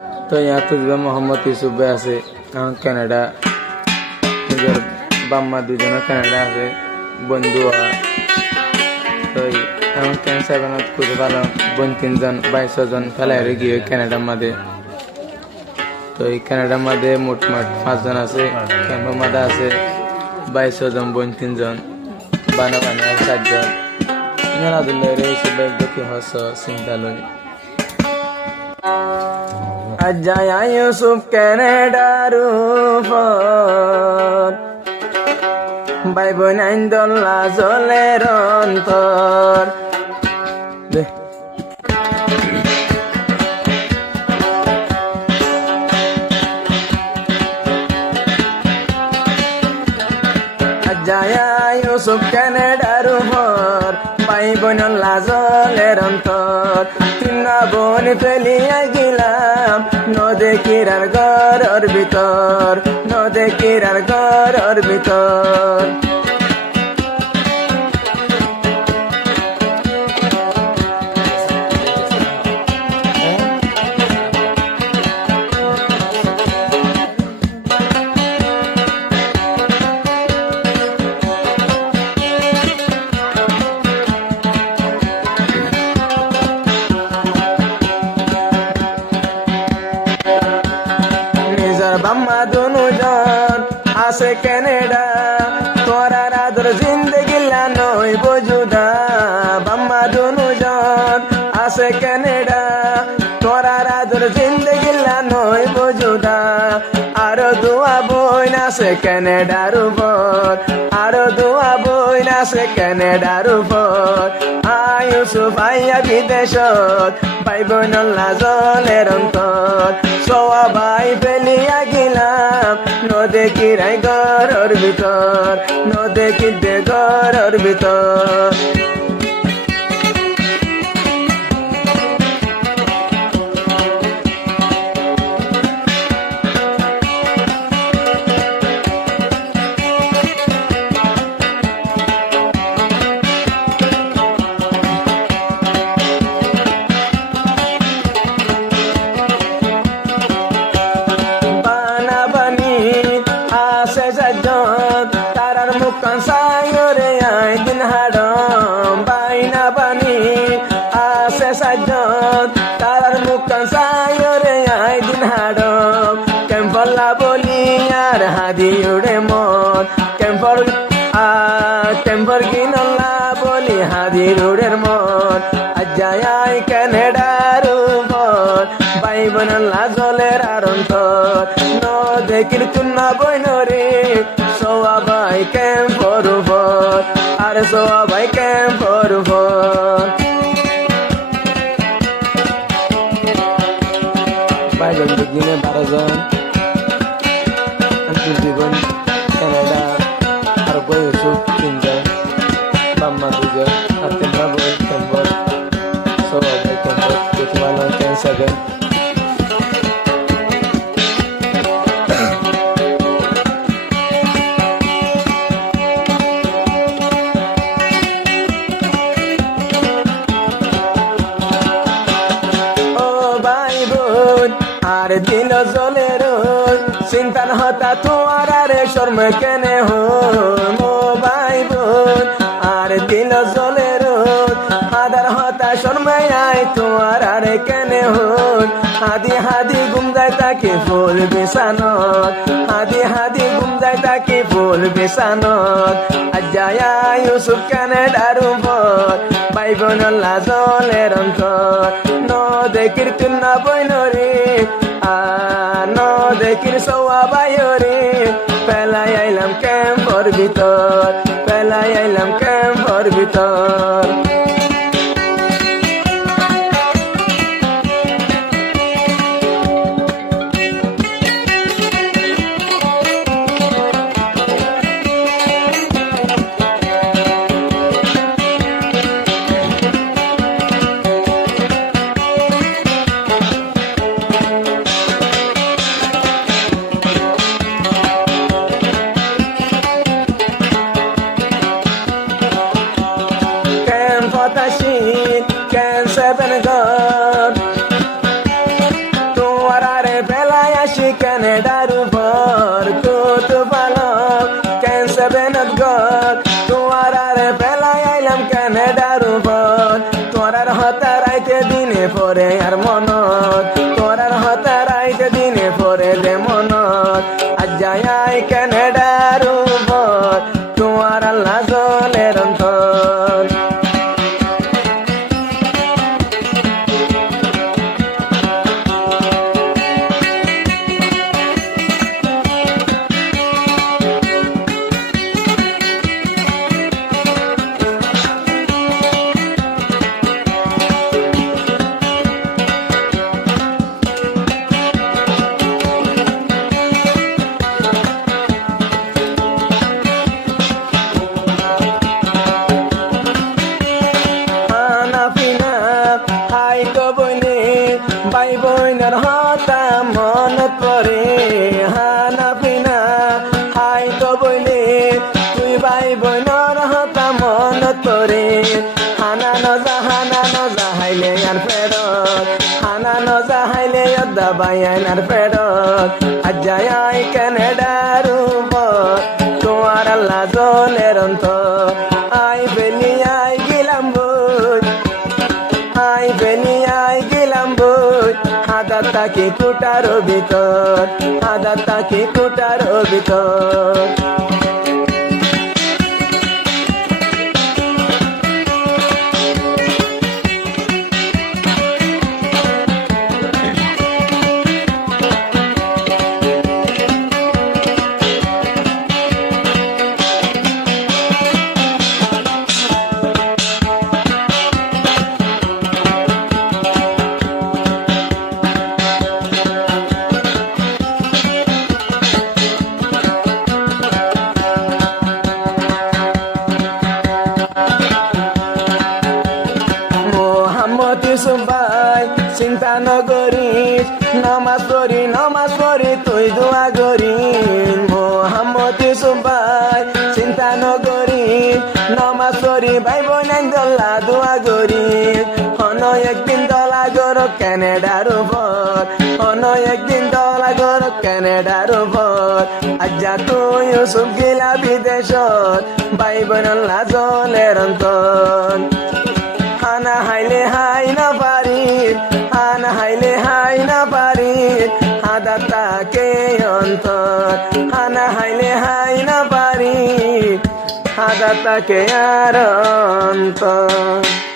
তো यहाँ তুজবে মোহাম্মদ ইউসুফ ভাই আছে এখন কানাডা নিজের বাম্মা দুজনে কানাডা আছে বন্ধু তো এখন ক্যান্সার খুঁজে পেলাম বোন 3জন 22জন ফেলাই গিয়ে কানাডার মাঝে তো এই কানাডার মাঝে মোটমাট 5জন আছে ক্যাম্পের মাঝে আছে 22জন বোন 3জন বানা বানা 7জন মেলাদুল্লাহ রে সবাই দেখি হস চিন্তালয় আজায়া ইউসুফ কানাডার উপর ভাই বোন আইন্দোল্লা জলের অন্তর আজায়া ইউসুফ কানাডার উপর ভাই বোন লাজলের অন্তর তিন বোন ফেলিয়া গেলাম নদে কিরার ঘরের ভিতর নদে কিরার ঘরের ভিতর বাম্মা দুজন আছে কানাডা তোরা রাদর জিন্দগি নই বজুদা বাম্মা দুজন আছে কানাডা তোরা রাদর জিন্দগি নই বজুদা আরো দুয়া বইন আছে কানাডার উপর আরো দুয়া বইন আছে কানাডার উপর ইউসুফ আইয়া বিদেশত ভাই বোন লাজলের অন্তর সোয়া ভাই ফেলিয়া গেলাম নদে কিরাই ঘরের ভিতর নদে কিনতে ঘরের ভিতর তারার মুখ সায়রে আই দিন হাড়ম বাইনা বানি আসে সাজন তারার মুখ সায়রে আই দিন হাড়ম কেম্পলা বলি আর হাদি উড়ে মন কেম্পর কিনলা বলি হাদি উড়ের মন আজাই কানাডার উপর ভাই বোন লাজলের আর অন্তর নদে কীর্তন বইনরে সবাই ক্যাম্পর উপর আর সবাই ক্যাম্পর উপর ভাইজন দিনে 12জন জীবন কানাডা আর বই ইউসুফ 3জন বাম্মা 2জন আর 3 বই ক্যাম্পর সবাই ক্যাম্পর কোথাও ক্যান্সার আর দিল জলের চিন্তান হতা তোমার আরে শর্ম কেনে হো ভাই বোন আর দিল জলের আদার হতা শর্মাই তোমার আরে কেনে হন হাদি হাদি গুম যায় তাকে ফুল বিছানত হাদি হাদি গুম যায় তাকে ফুল বিছানত আজায়া ইউসুফ কানাডার উপর ভাই বোন লাজলের অন্তর নদে কীর্তন বইনরে নদে সওয়া বাইরে পেলাই আইলাম ক্যাম্পর ভিতর পেলাই আইলাম ক্যাম্পর ভিতর কথা মনত পরে হানা পিনা হাই তো বইলে তুই ভাই বোনের কথা মনত পরে হানা নজা হাইলে আর ফেরত হানা নজা হাইলে অদ্দা বাই আইনার ফেরত আজ যাই ক্যানাডার উপর তোমার আল্লাহ জলের অন্তর আই বেলি আই গেলাম বুঝ আই বেলি আই গেলাম বুঝ হাদার তাকে কুটার ভিতর হাদার তাকে কুটার ভিতর ভাই চিন্তা নগরিস নমাজ পড়ি তুই দোয়া করিস মোহাম্মদ ভাই চিন্তা নগরিস নমাজ পড়ি ভাই বোন দোলা দোয়া করিস হন একদিন দলা গর ক্যানাডার উপর হন একদিন দলা গর ক্যানাডার উপর আজ্জা তুই ইউসুফ গিলা বিদেশত ভাই বোন জলের অন্তর হানা হাইলে হাই না পারি হানা হাইলে হাই না পারি হাদা তাকে অন্তর হানা হাইলে হাই না পারি হাদা তাকে আর অন্তর